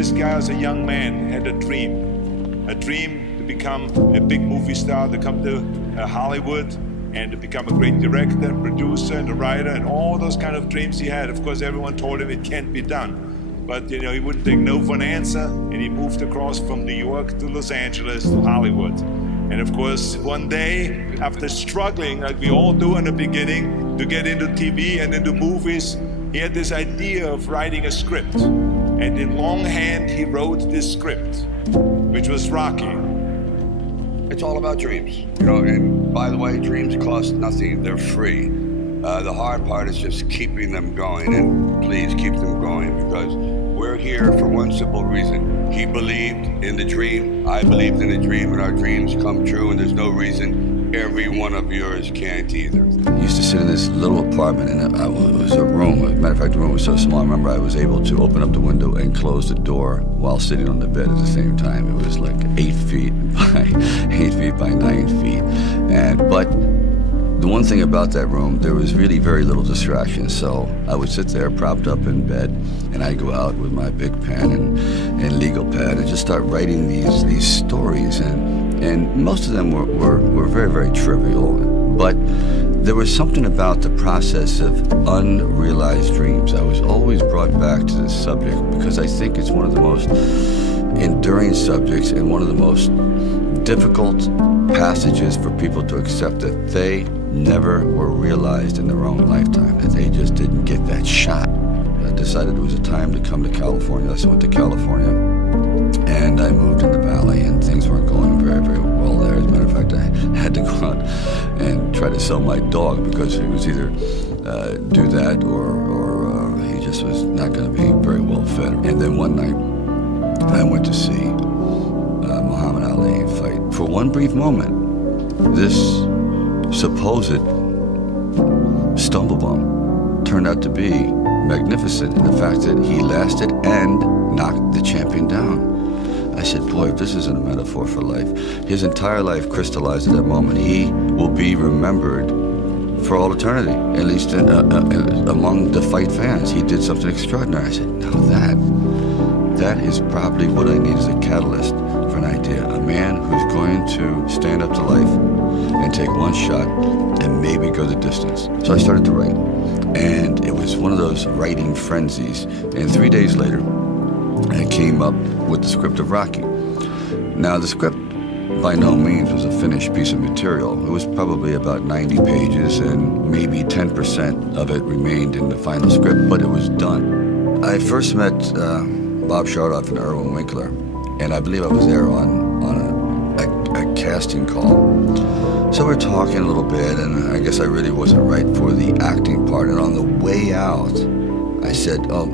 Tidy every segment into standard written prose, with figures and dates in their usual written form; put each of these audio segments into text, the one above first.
this guy as a young man had a dream to become a big movie star, to come to Hollywood and to become a great director, producer, and a writer, and all those kind of dreams he had. Of course, everyone told him it can't be done. But, he wouldn't take no for an answer, and he moved across from New York to Los Angeles to Hollywood. And of course, one day, after struggling, like we all do in the beginning, to get into TV and into movies, he had this idea of writing a script. And in longhand, he wrote this script, which was Rocky. It's all about dreams, and by the way, dreams cost nothing, they're free. The hard part is just keeping them going, and please keep them going, because we're here for one simple reason. He believed in the dream, I believed in the dream, and our dreams come true, and there's no reason every one of yours can't either. I used to sit in this little apartment, and it was a room. As a matter of fact, the room was so small, I remember I was able to open up the window and close the door while sitting on the bed at the same time. It was like 8 feet by 9 feet. But the one thing about that room, there was really very little distraction. So I would sit there propped up in bed, and I'd go out with my big pen and legal pad and just start writing these stories. And most of them were very, very trivial. But there was something about the process of unrealized dreams. I was always brought back to this subject because I think it's one of the most enduring subjects and one of the most difficult passages for people to accept, that they never were realized in their own lifetime, that they just didn't get that shot. I decided it was a time to come to California. So I went to California, and I moved in the valley, and things weren't going very, very well there. As a matter of fact, I had to go out and try to sell my dog because he was either do that or he just was not going to be very well fed. And then one night, I went to see Muhammad Ali fight. For one brief moment, this supposed stumble bum turned out to be magnificent in the fact that he lasted and knocked the champion down. I said, boy, if this isn't a metaphor for life. His entire life crystallized at that moment. He will be remembered for all eternity, at least among the fight fans. He did something extraordinary. I said, now that is probably what I need as a catalyst for an idea. A man who's going to stand up to life and take one shot and maybe go the distance. So I started to write, and it was one of those writing frenzies. And 3 days later, I came up with the script of Rocky. Now, the script by no means was a finished piece of material. It was probably about 90 pages, and maybe 10% of it remained in the final script, but it was done. I first met Bob Chardoff and Irwin Winkler, and I believe I was there on a casting call. So we're talking a little bit, and I guess I really wasn't right for the acting part. And on the way out, I said, I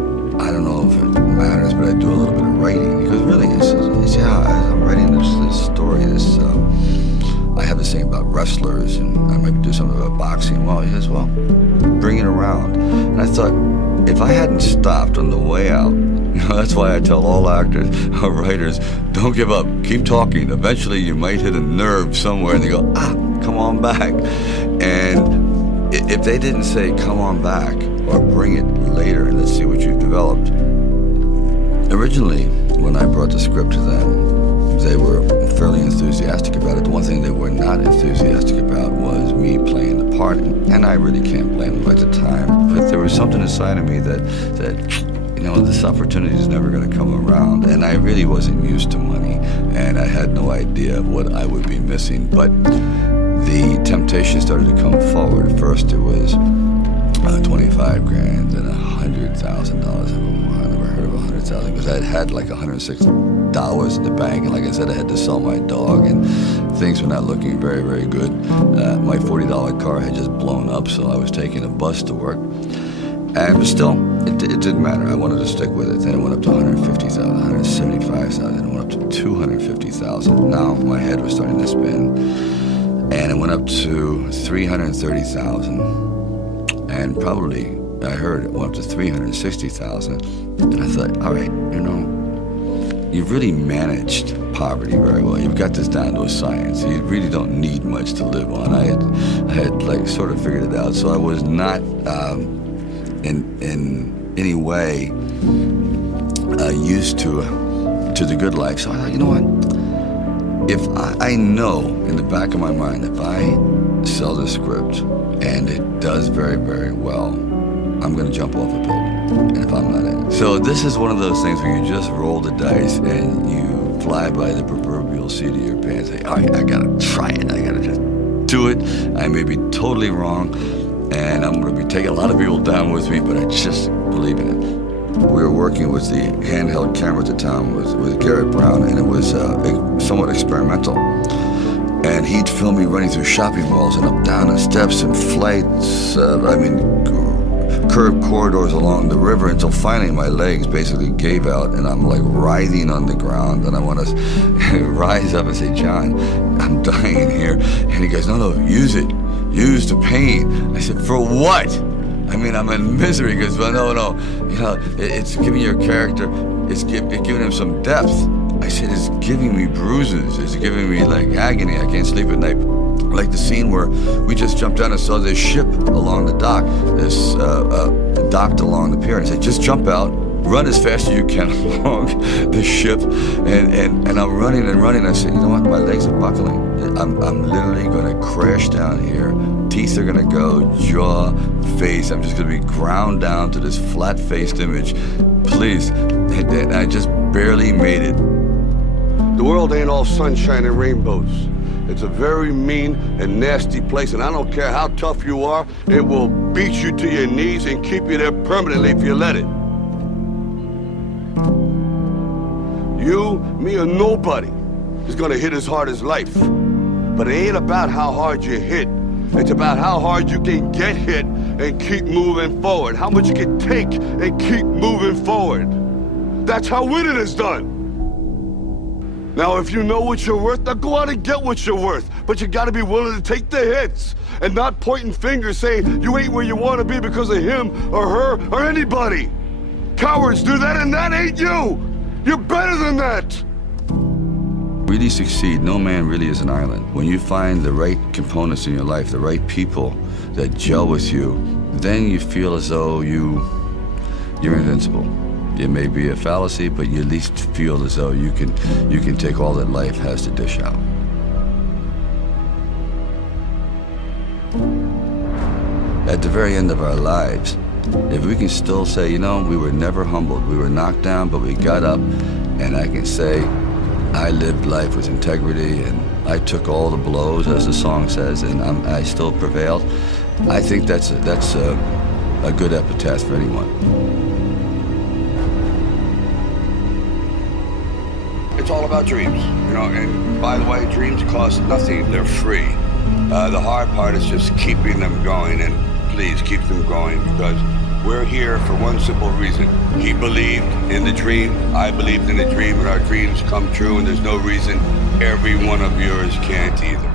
don't know if it matters, but I do a little bit of writing. He goes, really? He said, yeah, I'm writing this story. I have this thing about wrestlers, and I might do something about boxing. Well, he says, well, bring it around. And I thought, if I hadn't stopped on the way out, that's why I tell all actors or writers, don't give up, keep talking. Eventually you might hit a nerve somewhere and they go, come on back. And if they didn't say, come on back, or bring it later and let's see what you've developed. Originally, when I brought the script to them, they were fairly enthusiastic about it. The one thing they were not enthusiastic about was me playing the part, and I really can't blame them at the time. But there was something inside of me that this opportunity is never going to come around, and I really wasn't used to money, and I had no idea of what I would be missing. But the temptation started to come forward. First, it was $25 grand, then $100,000. I never heard of $100,000 because I had like $106 in the bank, and like I said, I had to sell my dog, and things were not looking very, very good. My $40 car had just blown up, so I was taking a bus to work. But still, it didn't matter. I wanted to stick with it. Then it went up to $150,000, $175,000, and it went up to $250,000. Now my head was starting to spin, and it went up to $330,000, and probably I heard it went up to $360,000. And I thought, all right, you've really managed poverty very well. You've got this down to a science. You really don't need much to live on. I had like sort of figured it out. So I was not in any way used to the good life. So I thought, you know what? If I know in the back of my mind, if I sell this script and it does very, very well, I'm going to jump off a building. And if I'm not in it. So this is one of those things where you just roll the dice and you fly by the proverbial seat of your pants. Say, all right, I got to try it. I got to just do it. I may be totally wrong, and I'm going to be taking a lot of people down with me, but I just believe in it. We were working with the handheld camera at the time with Garrett Brown, and it was somewhat experimental. And he'd film me running through shopping malls and up down the steps and flights, curved corridors along the river until finally my legs basically gave out and I'm like writhing on the ground, and I want to rise up and say, John, I'm dying here. And he goes, no, use it. Use the pain. I said, for what? I mean, I'm in misery. He goes, well, no, you know, it's giving your character, it's giving him some depth. I said, it's giving me bruises. It's giving me like agony. I can't sleep at night. Like the scene where we just jumped down and saw this ship along the dock, this docked along the pier. And I said, just jump out, run as fast as you can along the ship. And I'm running and running. I said, you know what? My legs are buckling. I'm literally going to crash down here. Teeth are going to go, jaw, face. I'm just going to be ground down to this flat-faced image. Please. And I just barely made it. The world ain't all sunshine and rainbows. It's a very mean and nasty place, and I don't care how tough you are, it will beat you to your knees and keep you there permanently if you let it. You, me, or nobody is gonna hit as hard as life. But it ain't about how hard you hit. It's about how hard you can get hit and keep moving forward. How much you can take and keep moving forward. That's how winning is done. Now, if you know what you're worth, now go out and get what you're worth. But you gotta be willing to take the hits and not pointing fingers saying you ain't where you wanna be because of him or her or anybody. Cowards do that, and that ain't you. You're better than that. Really succeed, no man really is an island. When you find the right components in your life, the right people that gel with you, then you feel as though you're invincible. It may be a fallacy, but you at least feel as though you can take all that life has to dish out. At the very end of our lives, if we can still say, you know, we were never humbled, we were knocked down, but we got up, and I can say, I lived life with integrity, and I took all the blows, as the song says, and I still prevailed. I think that's a good epitaph for anyone. It's all about dreams, you know, and by the way, dreams cost nothing, they're free. The hard part is just keeping them going, and please keep them going, because we're here for one simple reason. He believed in the dream, I believed in the dream, and our dreams come true, and there's no reason every one of yours can't either.